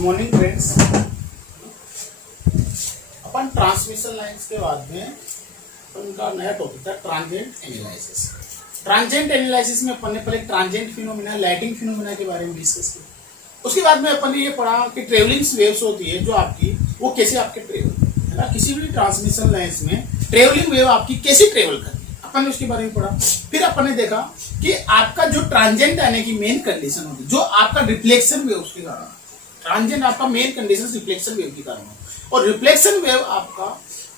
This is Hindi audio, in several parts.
Morning friends. अपन ट्रांसमिशन लाइंस के बाद में उनका नया टॉपिक था ट्रांजिएंट एनालिसिस। ट्रांजिएंट एनालिसिस में अपन ने पहले ट्रांजिएंट फिनोमेना, लाइटिंग फिनोमेना के बारे में डिस्कस किया। उसके बाद में अपन ने ये पढ़ा कि ट्रेवलिंग वेव्स होती है जो आपकी, वो कैसे आपके ट्रेवल है ना, किसी भी ट्रांसमिशन लाइंस में ट्रेवलिंग वेव आपकी कैसे ट्रेवल करती है, अपन ने उसके बारे में पढ़ा। फिर अपन ने देखा कि आपका जो ट्रांजिएंट आने की मेन कंडीशन होती है, जो आपका रिफ्लेक्शन वेव के कारण, ट्रांजिएंट आपका मेन कंडीशन रिफ्लेक्शन वेव के कारण हो। और रिफ्लेक्शन वेव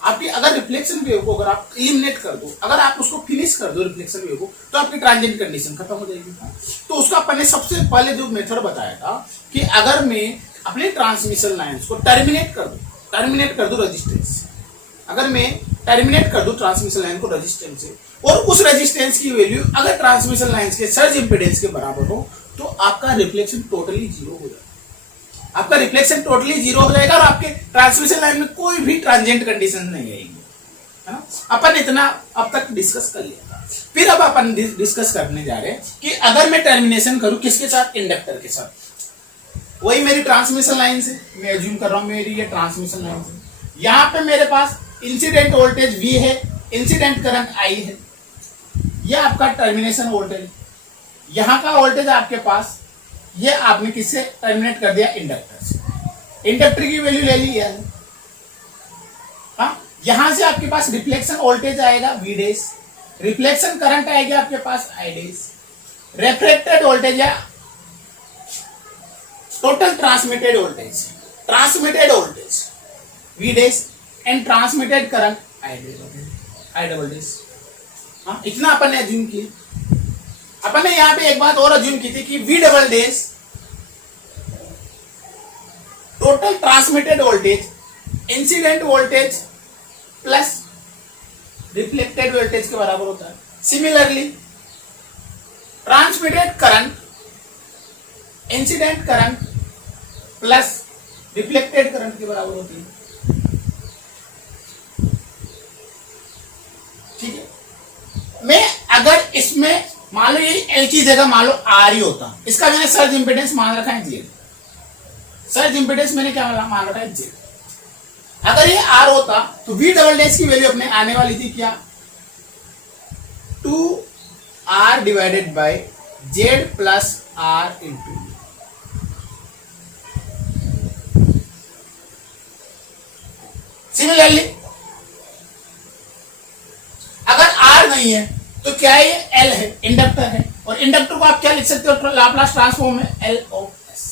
आपकी अगर रिफ्लेक्शन वेव को अगर आप एलिमिनेट कर दो, अगर आप उसको फिनिश कर दो रिफ्लेक्शन वेव को, तो आपकी ट्रांजिएंट कंडीशन खत्म हो जाएगी। तो उसका अपन ने सबसे पहले जो मेथड बताया था कि अगर मैं अपने ट्रांसमिशन लाइंस को टर्मिनेट कर दो रेजिस्टेंस, अगर मैं टर्मिनेट कर दूं ट्रांसमिशन लाइन को रेजिस्टेंस से, और उस रेजिस्टेंस की वैल्यू अगर ट्रांसमिशन लाइंस के सर्ज इंपेडेंस के बराबर हो, तो आपका रिफ्लेक्शन टोटली जीरो हो जाएगा। आपका रिफ्लेक्शन टोटली जीरो हो जाएगा और आपके ट्रांसमिशन लाइन में कोई भी ट्रांजिएंट कंडीशन नहीं आएगी, है ना। अपन इतना अब तक डिस्कस कर लिया था। फिर अब अपन डिस्कस करने जा रहे हैं कि अगर मैं टर्मिनेशन करूं किसके साथ, इंडक्टर के साथ। वही मेरी ट्रांसमिशन लाइन से मैं एज्यूम कर रहा हूं, मेरी ये ट्रांसमिशन लाइन से, यहां पे मेरे पास इंसिडेंट वोल्टेज V है, इंसिडेंट करंट I है, यह आपका टर्मिनेशन वोल्टेज। यहां का वोल्टेज आपके पास, ये आपने किससे टर्मिनेट कर दिया, इंडक्टर से। इंडक्टर की वैल्यू ले ली है। हाँ, यहां से आपके पास रिफ्लेक्शन वोल्टेज आएगा V डैश, रिफ्लेक्शन करंट आएगा आपके पास I डैश, रिफ्लेक्टेड वोल्टेज है total transmitted voltage V dash and transmitted current I double dash. हाँ, इतना अपन ने अज्यूम किया। अपन ने यहां पे एक बात और अज्यूम की थी कि V double dash total transmitted voltage incident voltage plus reflected voltage के बराबर होता है। Similarly transmitted current incident current plus reflected current के बराबर होती है। ठीक है, मैं अगर इसमें मान लो ये L की जगह मान लो R ही होता, इसका मैंने सर्ज इंपेडेंस मान रखा है Z, सर्ज इंपेडेंस मैंने क्या मान रखा है Z। अगर ये R होता तो V डबल डैश की वैल्यू अपने आने वाली थी क्या, 2R divided by Z plus R into. Similarly अगर R नहीं है तो क्या है, ये L है, इंडक्टर है, और इंडक्टर को आप क्या लिख सकते हो, लाप्लास ट्रांसफॉर्म है L ऑफ S।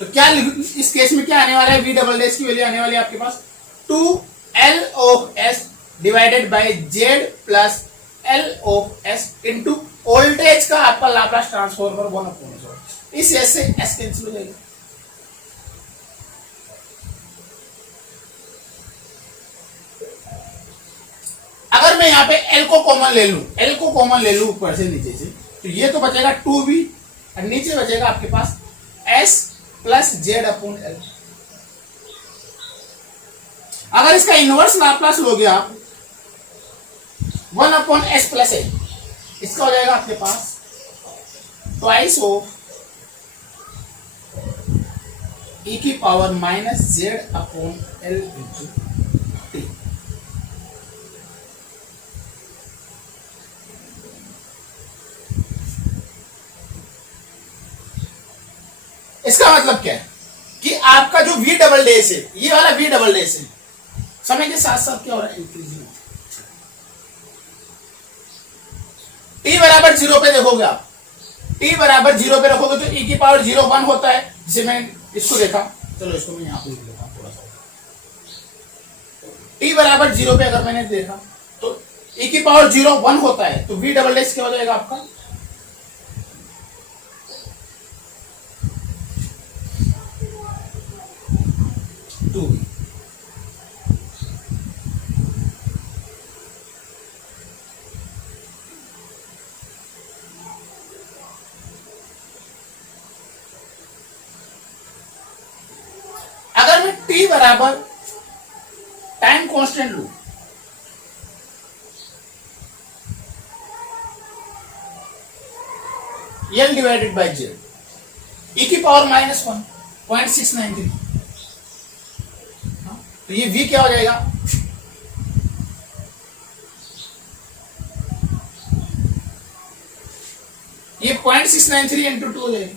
तो क्या इस केस में क्या आने वाला है, V डबल डैश की वैल्यू आने वाली है आपके पास 2L of S divided by Z plus L of S into voltage का आपका लाप्लास ट्रांसफॉर्म पर 1/S। इस S से S कैंसिल हो जाएगा। अगर मैं यहाँ पे L को कॉमन ले लूं ऊपर से नीचे से, तो ये तो बचेगा 2V और नीचे बचेगा आपके पास S plus Z upon L। अगर इसका इनवर्स लाप्लास लोगे आप 1/S प्लस L, इसका हो जाएगा आपके पास ट्वाइस ऑफ e की power minus Z upon L into T। इसका मतलब क्या है कि आपका जो V डबल डैश है, ये वाला V डबल डैश है, समय के साथ साथ क्या हो रहा है, इंक्रीजिंग। T बराबर 0 पे देखोगे आप, T बराबर 0 पे रखोगे तो e की पावर 0 1 होता है, जिसे मैं इसको देखा, चलो इसको मैं यहां पे लिख लेता हूं थोड़ा सा। T बराबर 0 पे अगर मैंने देखा तो e की पावर 0 1 होता है, तो V डबल डैश क्या हो जाएगा आपका 2V। अगर मैं T बराबर टाइम कांस्टेंट लू, L divided by Z, e की पावर -1 0.693, तो ये v क्या हो जाएगा, ये 0.693 इंटू 2 हो जाएगी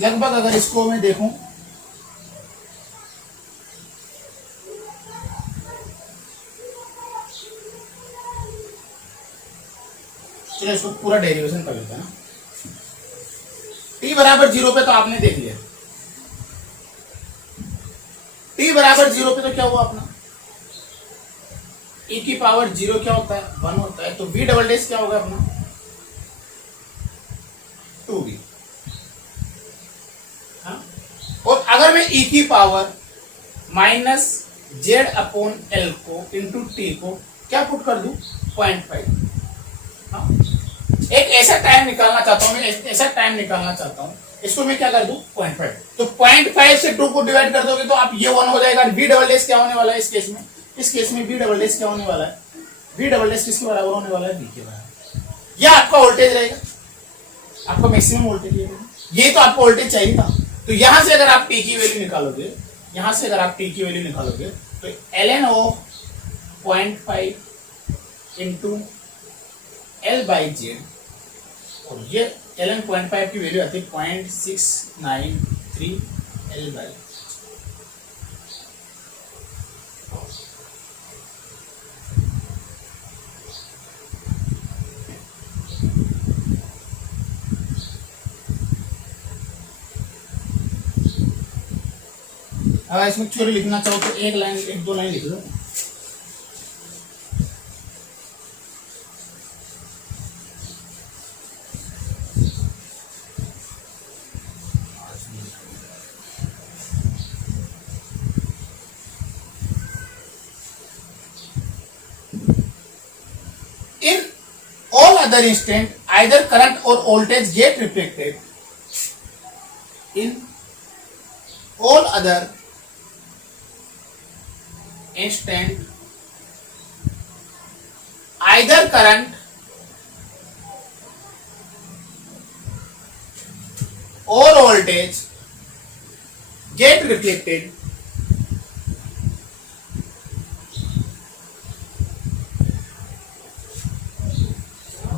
लगभग। अगर इसको मैं देखूं चलो इसको पूरा डेरिवेशन कर लेते हैं ना। t बराबर 0 पे तो आपने देख लिया, t बराबर 0 पे तो क्या हुआ अपना, e की पावर 0 क्या होता है, 1 होता है, तो v डबल डैश क्या होगा अपना 2v। हाँ? और अगर मैं e की पावर -z/l को इंटू t को क्या पुट कर दूं 0.5। हाँ? एक ऐसा टाइम निकालना चाहता हूं मैं, ऐसा टाइम निकालना चाहता हूं, इसको मैं क्या कर दूं 0.5, तो 0.5 से 2 को डिवाइड कर दोगे तो आप ये 1 हो जाएगा। v डबल डैश क्या होने वाला है इस केस में, v डबल डैश क्या होने वाला है, v डबल डैश किसके बराबर होने वाला है, v के बराबर। यह आपका वोल्टेज रहेगा, आपका मैक्सिमम वोल्टेज ये तो आपको वोल्टेज चाहिए था। तो यहां से अगर आप t की वैल्यू निकालोगे, यहां से अगर आप t की वैल्यू निकालोगे तो ln ऑफ 0.5 इंटू L/Z, और ये ln 0.5 की वैल्यू आती है 0.693 L/Z। अगर इसमें थ्योरी लिखना चाहो तो एक लाइन, एक दो लाइन लिख लो। In all other instant, either current or voltage get reflected. In all other instant, either current or voltage get reflected.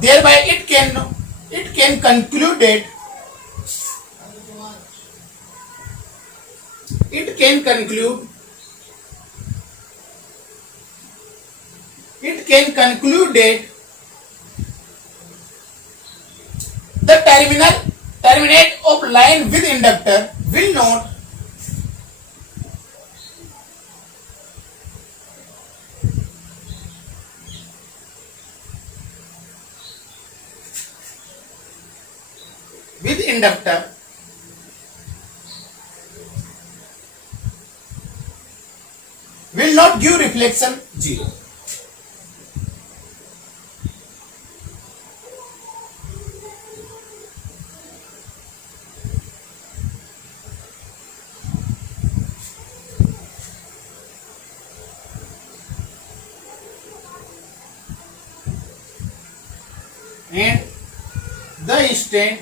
Thereby it can conclude that the terminate of line with inductor will not with inductor will not give reflection 0. And the instant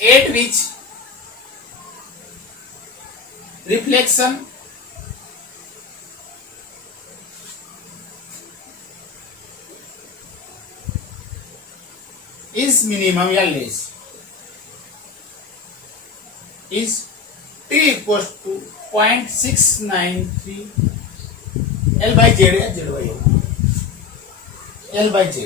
at which reflection is minimum या less is t equals to 0.693 L/Z या Z/Y L/Z।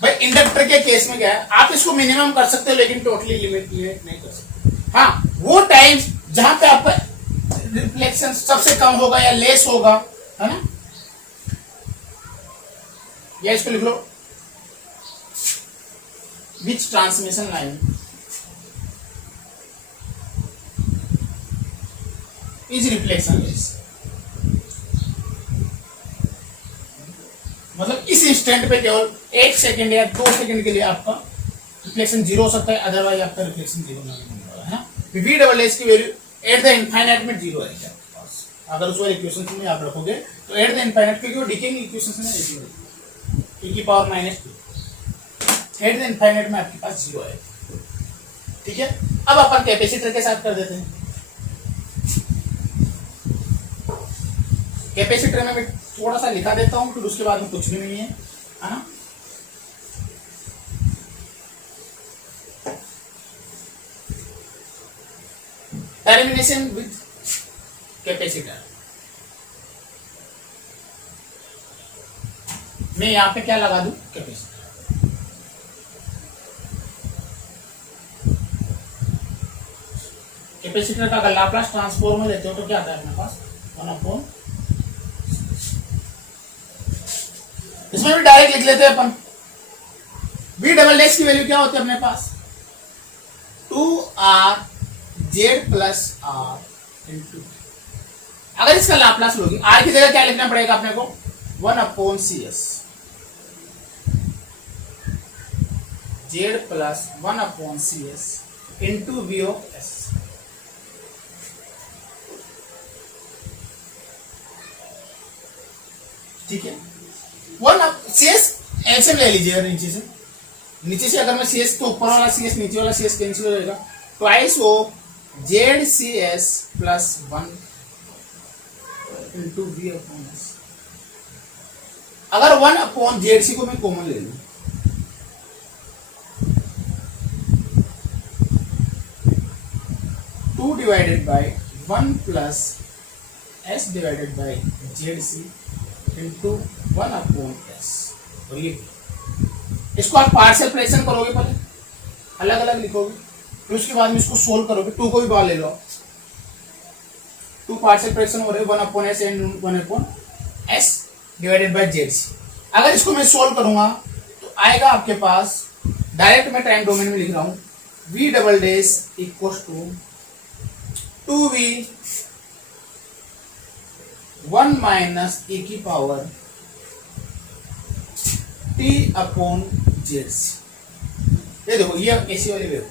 भाई इंडक्टर के केस में क्या है, आप इसको मिनिमम कर सकते हो लेकिन टोटली लिमिट नहीं कर सकते। हाँ, वो टाइम जहां पे आपका रिफ्लेक्शन सबसे कम होगा या लेस होगा, है ना, या इसको लिख लो which transmission line is reflectionless. मतलब इस इंस्टेंट पे केवल 1 सेकंड या 2 सेकंड के लिए आपका रिफ्लेक्शन 0 हो सकता है, अदरवाइज आपका रिफ्लेक्शन 0 नहीं होने वाला है ना। वी डबल एस की वैल्यू एट द इनफाइनाइट में 0 है आपके पास। अगर उस वाले इक्वेशन में आप रखोगे तो एट द इनफाइनाइट, क्योंकि वो डिकेइंग इक्वेशन में e की power minus 2, at the infinite में आपके पास 0 है। ठीक है, अब अपन कैपेसिटर के साथ कर देते हैं। कैपेसिटर में मैं थोड़ा सा लिखा देता हूं, फिर उसके बाद में कुछ भी नहीं है ना। टर्मिनेशन विद कैपेसिटर, मैं यहां पे क्या लगा दूं, कैपेसिटर। कैपेसिटर का अगर लाप्लास ट्रांसफॉर्म में लेते हो तो क्या आता है अपने पास 1/, इसमें भी डायरेक्ट लिख लेते हैं अपन। V डबल डैश की वैल्यू क्या होती है अपने पास 2R Z plus R into, अगर इसका लाप्लास लोगी R की जगह क्या लिखना पड़ेगा अपने को 1/CS Z plus 1/CS into V of S। ठीक है, 1/CS एलसीएम ले लीजिए नीचे से अगर मैं CS तो ऊपर वाला CS नीचे वाला CS कैंसिल हो जाएगा, twice of ZCS plus 1 into V upon S। अगर 1/ZC को मैं कॉमन ले लूं, two divided by 1 plus S divided by ZC into 1/S, और ये इसको आप पार्शियल फ्रैक्शन करोगे, पहले अलग अलग लिखोगे, फिर उसके बाद में इसको सोल्व करोगे। 2 को भी बाहर ले लो, 2 पार्शियल फ्रैक्शन हो रहे 1/S and 1/S divided by ZC। अगर इसको मैं सोल्व करूंगा तो आएगा आपके पास, डायरेक्ट मैं टाइम डोमेन में लिख रहा हूं, V double dash equal to 2V 1 minus e की पावर t अपॉन ZC। ये देखो, ये ऐसी वाली वेव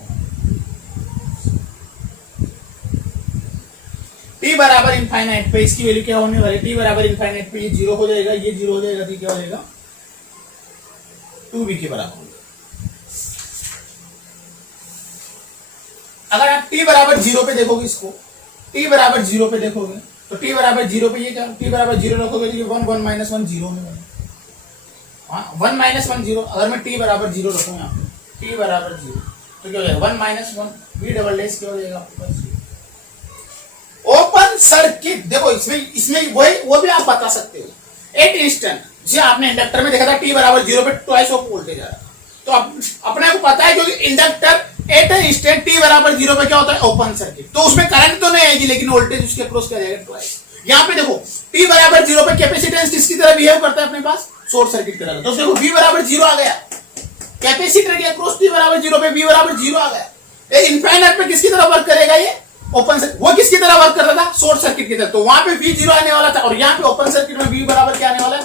t बराबर इनफाइनाइट पे इसकी वैल्यू क्या होने वाली, t बराबर इनफाइनाइट पे ये 0 हो जाएगा, ये 0 हो जाएगा, तो क्या हो जाएगा 2v के बराबर हो जाएगा। अगर आप t बराबर 0 पे देखोगे, इसको t बराबर 0 पे देखोगे तो t बराबर 0 पे ये क्या, t बराबर 0 रखोगे तो ये 1 1 माइनस 1 0 होने वाला, 1 माइनस 1 0। अगर मैं t बराबर 0 रखूं यहाँ पे, t बराबर 0 तो क्या हो जाएगा 1 माइनस 1 V डबल डैश क्या हो जाएगा आपके पास ओपन सर्किट। देखो इसमें वही वो भी आप बता सकते हो। एट इंस्टेंट जी आपने इंडक्टर में देखा था t बराबर 0 पे ट्वाइस ऑफ वोल्टेज आ रहा, तो अपने को पता है क्योंकि इंडक्टर एट इंस्टेंट t बराबर 0 पे क्या होता है ओपन सर्किट, तो उसमें करंट तो नहीं आएगी लेकिन वोल्टेज उसके अक्रॉस क्या जाएगा ट्वाइस। यहाँ पे देखो t बराबर 0 पे कैपेसिटेंस किसकी तरह बिहेव करता है अपने पास शॉर्ट सर्किट की तरह, तो देखो v बराबर 0 आ गया, कैपेसिटर के अक्रॉस t बराबर 0 पे v बराबर 0 आ गया। इनफाइनाइट पे किसकी तरह वर्क करेगा ये ओपन सर्किट, वो किसकी तरह वर्क कर रहा था शॉर्ट सर्किट की तरह, तो वहां पे v 0 आने वाला था, और यहाँ पे ओपन सर्किट में v बराबर क्या आने वाला है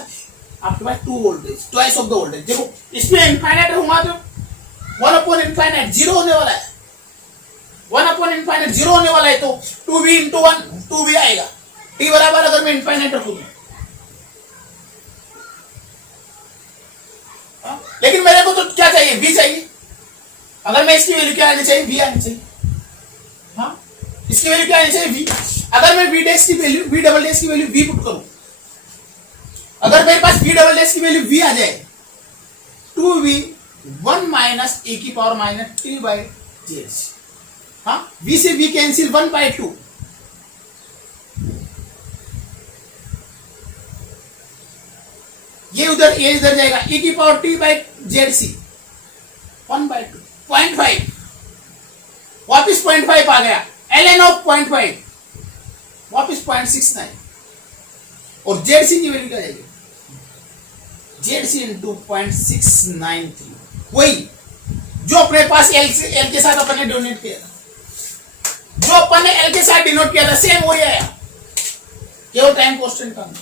आपके पास 2 voltage, twice of the voltage. देखो इसमें इनफाइनाइट होगा तो 1 इनफाइनाइट 0 होने वाला है, 1 इनफाइनाइट 0 होने वाला है, तो 2v इंटू 1 2v आएगा, t बराबर अगर मैं इनफाइनाइट रखूंगा। लेकिन मेरे को तो क्या चाहिए v चाहिए, अगर मैं इसकी वैल्यू क्या आनी चाहिए v आनी चाहिए, हाँ इसकी वैल्यू क्या आनी चाहिए v। अगर मैं v डैश की वैल्यू v डबल डैश की वैल्यू v पुट करूं, अगर मेरे पास v डबल डैश की वैल्यू v आ जाए 2v 1 माइनस e की power minus t by Z, हाँ v से v कैंसिल 1/2, ये इधर जाएगा e की power t by Z C 1/2 0.5, वापिस 0.5 आ गया, ln ऑफ 0.5 वापिस 0.69, और जेडसी की वैल्यू क्या जाएगी जेडसी इंटू 0.693, वही जो अपने पास एल के साथ अपने डोनेट किया था, जो अपन ने एल के साथ डिनोट किया था सेम वही आया, केवल टाइम कांस्टेंट कम।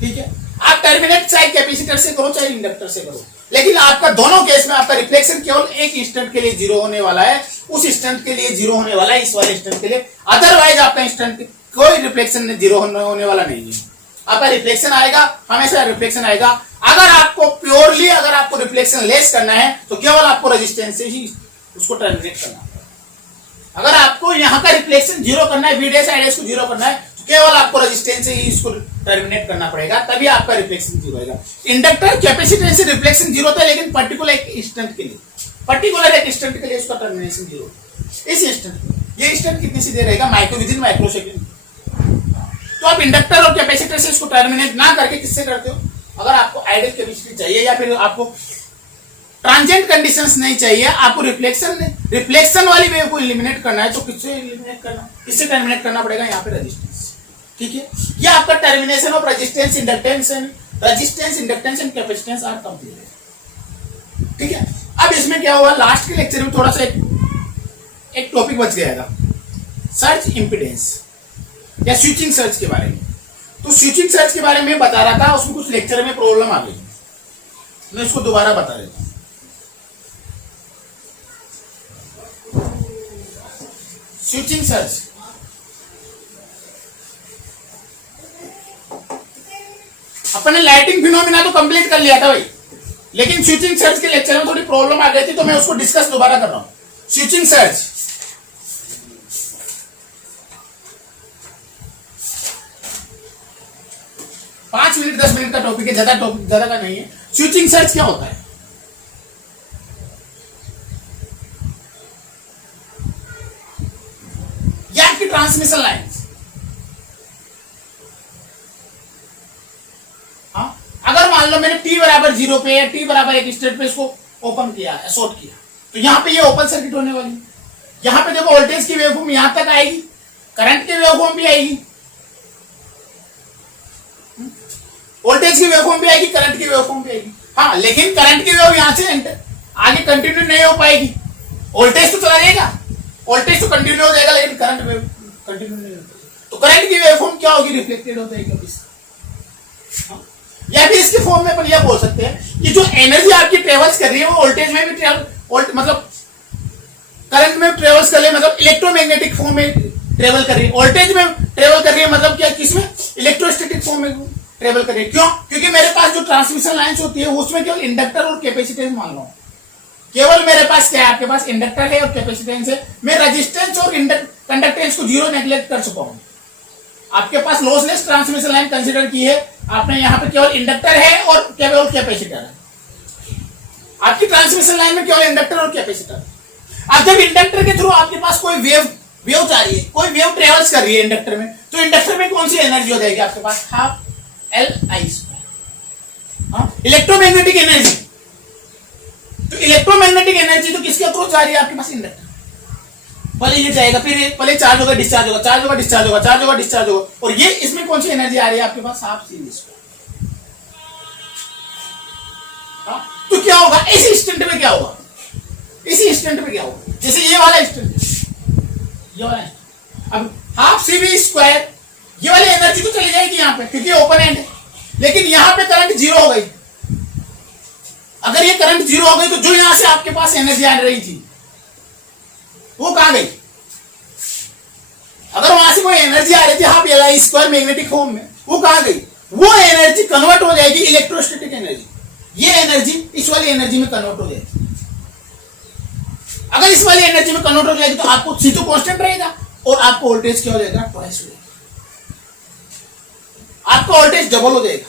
ठीक है, आप टर्मिनेट चाहे कैपेसिटर से करो चाहे इंडक्टर से करो, लेकिन आपका दोनों केस में आपका रिफ्लेक्शन केवल एक इंस्टेंट के लिए 0 होने वाला है, उस इंस्टेंट के लिए 0 होने वाला है, इस वाले इंस्टेंट के लिए, अदरवाइज आपका इंस्टेंट कोई रिफ्लेक्शन जीरो होने वाला नहीं है। आपका रिफ्लेक्शन आएगा, हमेशा रिफ्लेक्शन आएगा। अगर आपको प्योरली अगर आपको रिफ्लेक्शन लेस करना है तो केवल आपको रेजिस्टेंस से ही उसको टर्मिनेट करना है। अगर आपको यहाँ का रिफ्लेक्शन जीरो करना है, वीडेस आईडेस को जीरो करना है, तो केवल आपको रेजिस्टेंस से ही इसको टर्मिनेट करना पड़ेगा, तभी आपका रिफ्लेक्शन जीरो होगा। इंडक्टर कैपेसिटेंस से रिफ्लेक्शन जीरो होता है, लेकिन पर्टिकुलर एक इंस्टेंट के लिए, पर्टिकुलर एक इंस्टेंट के लिए उसका टर्मिनेशन जीरो। इस इंस्टेंट, ये इंस्टेंट कितनी सी देर रहेगा? Within micro second. तो आप इंडक्टर और कैपेसिटर से इसको टर्मिनेट ना करके किससे करते हो? अगर आपको आइडियल कैपेसिटी चाहिए या फिर आपको ट्रांजिएंट कंडीशंस नहीं चाहिए, आपको रिफ्लेक्शन वाली वेव को एलिमिनेट करना है, तो किससे एलिमिनेट करना, किससे टर्मिनेट करना पड़ेगा? यहाँ पे रेजिस्टेंस। ठीक है, ये आपका termination of resistance, inductance and capacitance are complete. ठीक है, अब इसमें क्या होगा, लास्ट के लेक्चर में थोड़ा सा एक टॉपिक बच गया था, सर्ज इंपिडेंस या स्विचिंग सर्ज के बारे में। तो स्विचिंग सर्ज के बारे में बता रहा था, उसमें कुछ लेक्चर में प्रॉब्लम आ गई, मैं इसको दोबारा बता देता हूं। स्विचिंग सर्ज, अपन ने लाइटिंग फिनोमिना तो कंप्लीट कर लिया था भाई, लेकिन स्विचिंग सर्ज के लेक्चर में थोड़ी प्रॉब्लम आ गई थी, तो मैं उसको डिस्कस दोबारा कर रहा हूं। स्विचिंग सर्ज, पांच मिनट 10 मिनट का टॉपिक है, ज्यादा का नहीं है। स्विचिंग सर्ज क्या होता है? ये आपकी ट्रांसमिशन लाइन, हाँ, अगर मान लो मैंने t बराबर 0 पे या t बराबर एक स्टेट पे इसको ओपन किया है, शॉर्ट किया, तो यहां पे ये ओपन सर्किट होने वाली। यहां पे देखो वोल्टेज की वेवफॉर्म यहां तक आएगी, करंट की वेवफॉर्म भी आएगी, वोल्टेज की वेवफॉर्म भी आएगी, करंट की वेवफॉर्म भी आएगी। हाँ, लेकिन करंट की वेव यहां से आगे कंटिन्यू नहीं हो पाएगी। वोल्टेज तो चला जाएगा, वोल्टेज तो कंटिन्यू हो जाएगा, लेकिन करंट वेव कंटिन्यू नहीं होता। तो करंट की वेवफॉर्म क्या होगी? रिफ्लेक्टेड हो जाएगी कभी। या भी इसके फॉर्म में अपन यह बोल सकते हैं कि जो एनर्जी आपकी ट्रेवल्स कर रही है वो वोल्टेज में भी मतलब करंट में ट्रेवल्स कर रही है, मतलब इलेक्ट्रोमैग्नेटिक फॉर्म में ट्रेवल कर रही है। वोल्टेज में ट्रेवल कर रही है, मतलब क्या, किसमें? इलेक्ट्रोस्टैटिक फॉर्म में ट्रेवल कर रही है। क्यों? क्योंकि मेरे पास जो ट्रांसमिशन लाइन्स होती है उसमें केवल इंडक्टर और कैपेसिटेंस मान लो, केवल मेरे पास क्या है, आपके पास इंडक्टर है और कैपेसिटेंस है। मैं रेजिस्टेंस और कंडक्टेंस को जीरो नेग्लेक्ट कर चुका हूं। आपके पास लॉसलेस ट्रांसमिशन लाइन कंसीडर की है आपने, यहां पे केवल इंडक्टर है और केवल कैपेसिटर है। आपकी ट्रांसमिशन लाइन में केवल इंडक्टर और कैपेसिटर। अब जब इंडक्टर के थ्रू आपके पास कोई वेव जा रही है, कोई वेव ट्रेवल्स कर रही है इंडक्टर में, तो इंडक्टर में कौन सी एनर्जी हो जाएगी आपके पास? Half Li²। इलेक्ट्रोमैग्नेटिक एनर्जी, तो इलेक्ट्रोमैग्नेटिक एनर्जी तो किसके थ्रू जा रही है आपके पास? इंडक्टर। पहले ये जाएगा, फिर पहले चार्ज होगा, डिस्चार्ज होगा, चार्ज होगा, डिस्चार्ज होगा, चार्ज होगा, डिस्चार्ज होगा, और ये इसमें कौन सी एनर्जी आ रही है आपके पास? Half CV²। तो क्या होगा इस इंस्टेंट में? क्या होगा इस इंस्टेंट में? क्या होगा? जैसे ये वाला इंस्टेंट, ये वाला इंस्टेंट, अब हाफ CV², ये वाली एनर्जी तो चली जाएगी यहाँ पे क्योंकि ओपन एंड है, लेकिन यहाँ पे करंट जीरो हो गई। अगर ये करंट जीरो हो गई तो जो यहां से आपके पास एनर्जी आ रही थी वो कहां गई? अगर वहां से कोई एनर्जी आ रही थी हाफ Li² मैग्नेटिक फॉर्म में, वो कहां गई? वो एनर्जी कन्वर्ट हो जाएगी इलेक्ट्रोस्टैटिक एनर्जी। ये एनर्जी इस वाली एनर्जी में कन्वर्ट हो जाएगी। अगर इस वाली एनर्जी में कन्वर्ट हो जाएगी तो आपको C तो कांस्टेंट रहेगा और आपको वोल्टेज क्या हो जाएगा? ट्वाइस हो जाएगा, आपका वोल्टेज डबल हो जाएगा।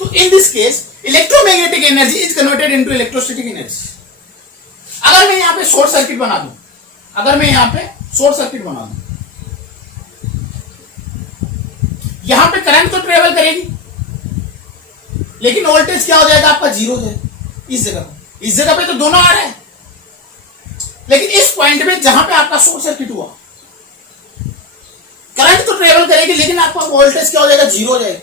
तो in this case electromagnetic energy is converted into electrostatic energy. अगर मैं यहां पे शॉर्ट सर्किट बना दूं, यहां पे करंट तो ट्रेवल करेगी, लेकिन वोल्टेज क्या हो जाएगा आपका? जीरो हो जाएगा। इस जगह पे तो दोनों आ रहे हैं, लेकिन इस पॉइंट पे जहां पे आपका शॉर्ट सर्किट हुआ, करंट तो ट्रेवल करेगी, लेकिन आपका वोल्टेज क्या हो जाएगा? जीरो हो जाएगा।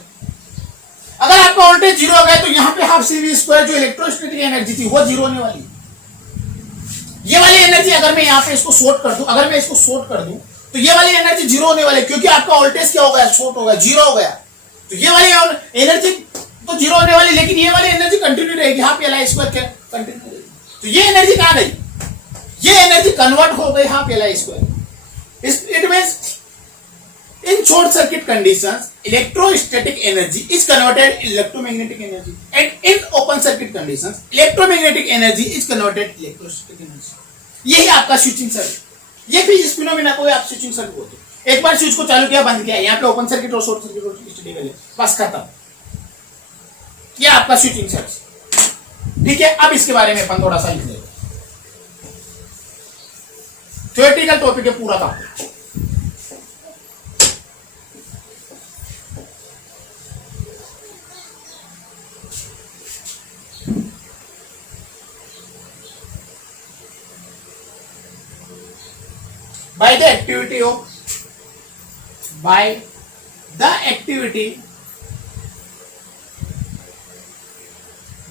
अगर आपका वोल्टेज जीरो हो गया तो यहां पे हाफ CV² जो इलेक्ट्रोस्टैटिक एनर्जी थी वो जीरो होने वाली है। ये वाली एनर्जी अगर मैं यहाँ पे इसको शॉर्ट कर दूं, तो ये वाली एनर्जी जीरो होने वाली है, क्योंकि आपका वोल्टेज क्या हो गया? शॉर्ट हो गया, जीरो हो गया। तो ये वाली एनर्जी तो जीरो होने वाली, लेकिन ये वाली एनर्जी कंटिन्यू रहेगी, हाफ Li² कंटिन्यू रहेगी। तो ये एनर्जी कहां गई? ये एनर्जी कन्वर्ट हो गई half Li²। It means in short circuit conditions, electrostatic energy is converted in electromagnetic energy, and in open circuit conditions, electromagnetic energy is converted electrostatic energy. यही आपका स्विचिंग सर्किट, ये भी इस फिनोमेना को आप स्विचिंग सर्किट बोलते हैं। एक बार स्विच को चालू किया, बंद किया, यहाँ पे ओपन सर्किट और शॉर्ट सर्किट स्टडी कर ले, बस खत्म, ये आपका स्विचिंग सर्किट। ठीक है, अब इसके बारे में अपन थोड़ा सा लिख लेंगे। थ्योरेटिकल टॉपिक है पूरा का।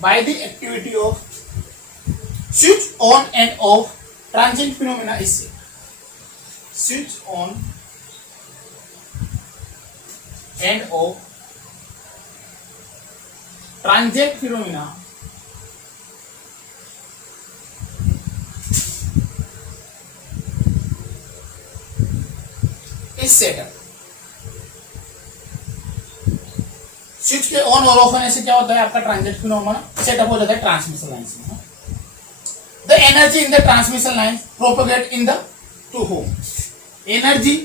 by the activity of switch on and off transient phenomena is switch on and off transient phenomena इस सेटअप। स्विच के ऑन और ऑफ होने से क्या होता है, आपका ट्रांजिएंट फिनोमेना सेटअप हो जाता है ट्रांसमिशन लाइंस में। The energy in the transmission line propagate in the two home. Energy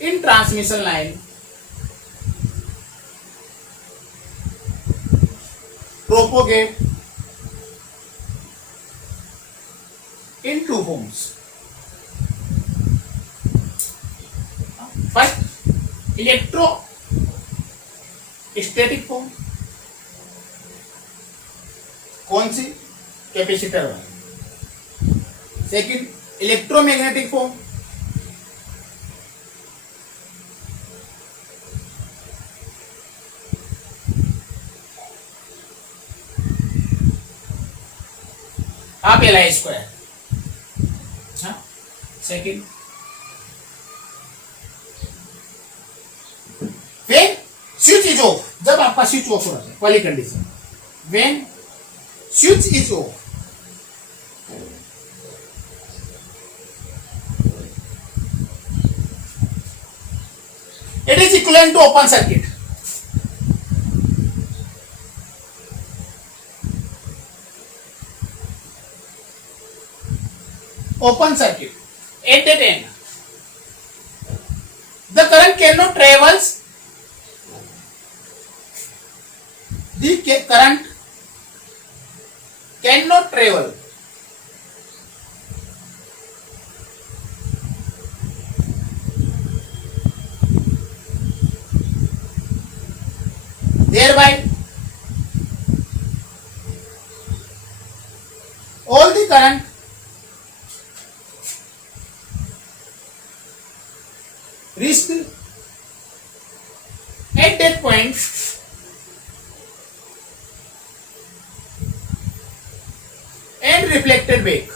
in transmission line propagate in two homes. First electrostatic form, कौन सी, कैपेसिटर वाली। सेकंड इलेक्ट्रोमैग्नेटिक फॉर्म, आप LI square. Second When switch is off, जब आपका स्विच ऑफ हो रहा है, पहली condition, when switch is off, it is equivalent to open circuit. Open circuit. At that end, the current cannot travels. The current cannot travel thereby all the current reached at that point and reflected back.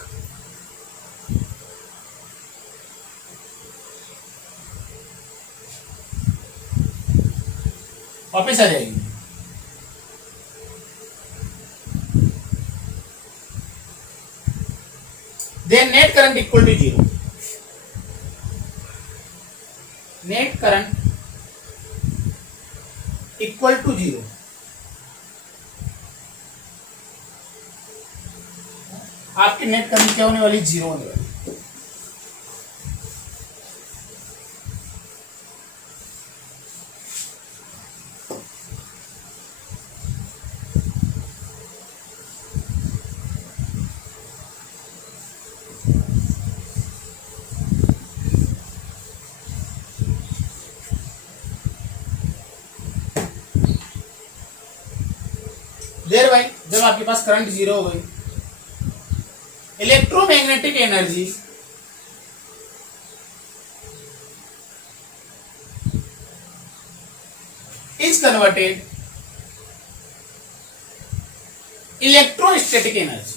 वापस आ जाएगी। Then net current equal to 0. Net current equal to 0. आपकी नेट करंट क्या होने वाली, 0 होने वाली। देर भाई जब आपके पास करंट 0 हो गई, electromagnetic energy is converted electrostatic energy.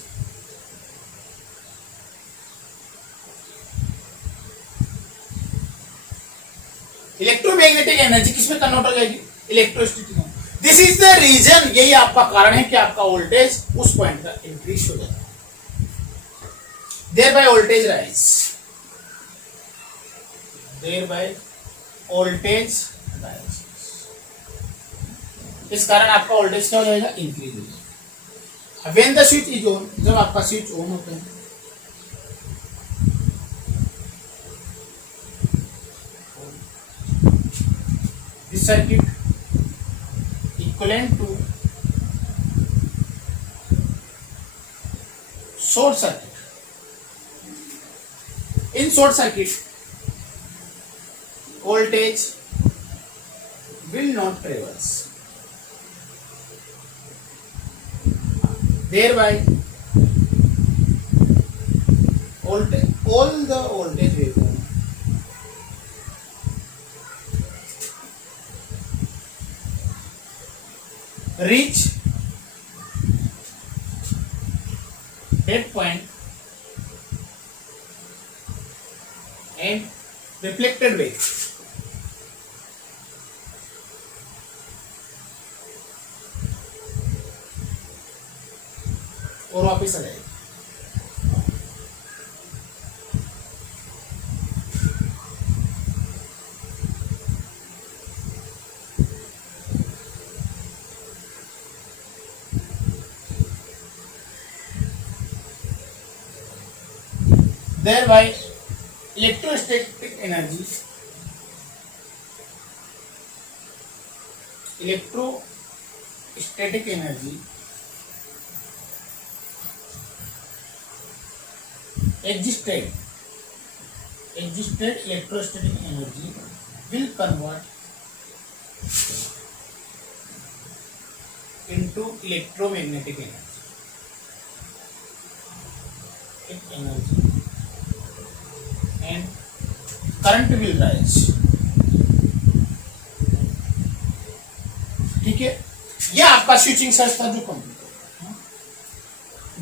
Electromagnetic energy किसमें कन्वर्ट हो जाएगी, electrostatic. This is the reason, यही आपका कारण है कि आपका वोल्टेज उस पॉइंट का इंक्रीज हो जाता है। thereby voltage rise, thereby voltage rise, इस कारण आपका वोल्टेज क्या हो जाएगा, इंक्रीज हो जाएगा। When the switch is on, जब आपका स्विच ऑन होता है, this circuit equivalent to short circuit. In short circuit, voltage will not traverse, thereby voltage, all the voltage waveform reach dead point and reflected wave, और वापिस आ जाएगी। thereby electrostatic energy, electrostatic energy existed electrostatic energy will convert into electromagnetic energy and current will rise। ठीक है, ये आपका स्विचिंग सर्च था जो कंप्लीट हो।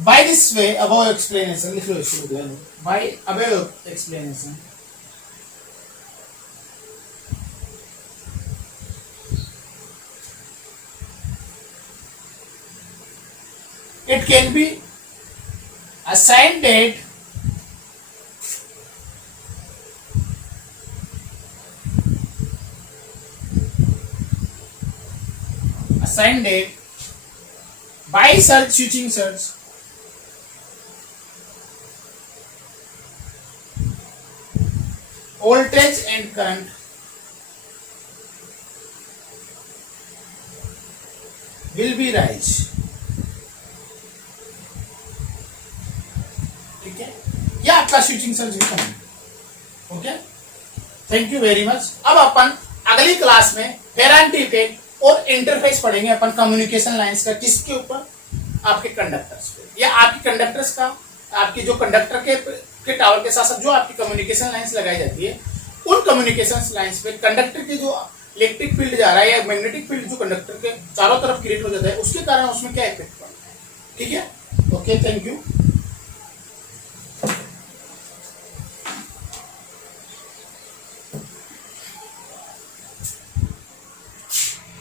By this way above explanation, लिख लो इसको, by above explanation it can be assigned that by search switching search voltage and current will be rise। ठीक है, यह आपका स्विचिंग सर्च भी करना। Okay, thank you very much. अब अपन अगली क्लास में फेरांटी इफेक्ट और इंटरफेस पढ़ेंगे अपन कम्युनिकेशन लाइंस का, किसके ऊपर, आपके कंडक्टर्स पे, या आपकी कंडक्टर्स का, आपकी जो कंडक्टर के टावर के साथ साथ जो आपकी कम्युनिकेशन लाइंस लगाई जाती है, उन कम्युनिकेशन लाइंस पे कंडक्टर के जो इलेक्ट्रिक फील्ड जा रहा है या मैग्नेटिक फील्ड जो कंडक्टर के चारों तरफ क्रिएट हो जाता है, उसके कारण उसमें क्या इफेक्ट पड़ता है। ठीक है, ओके, थैंक यू।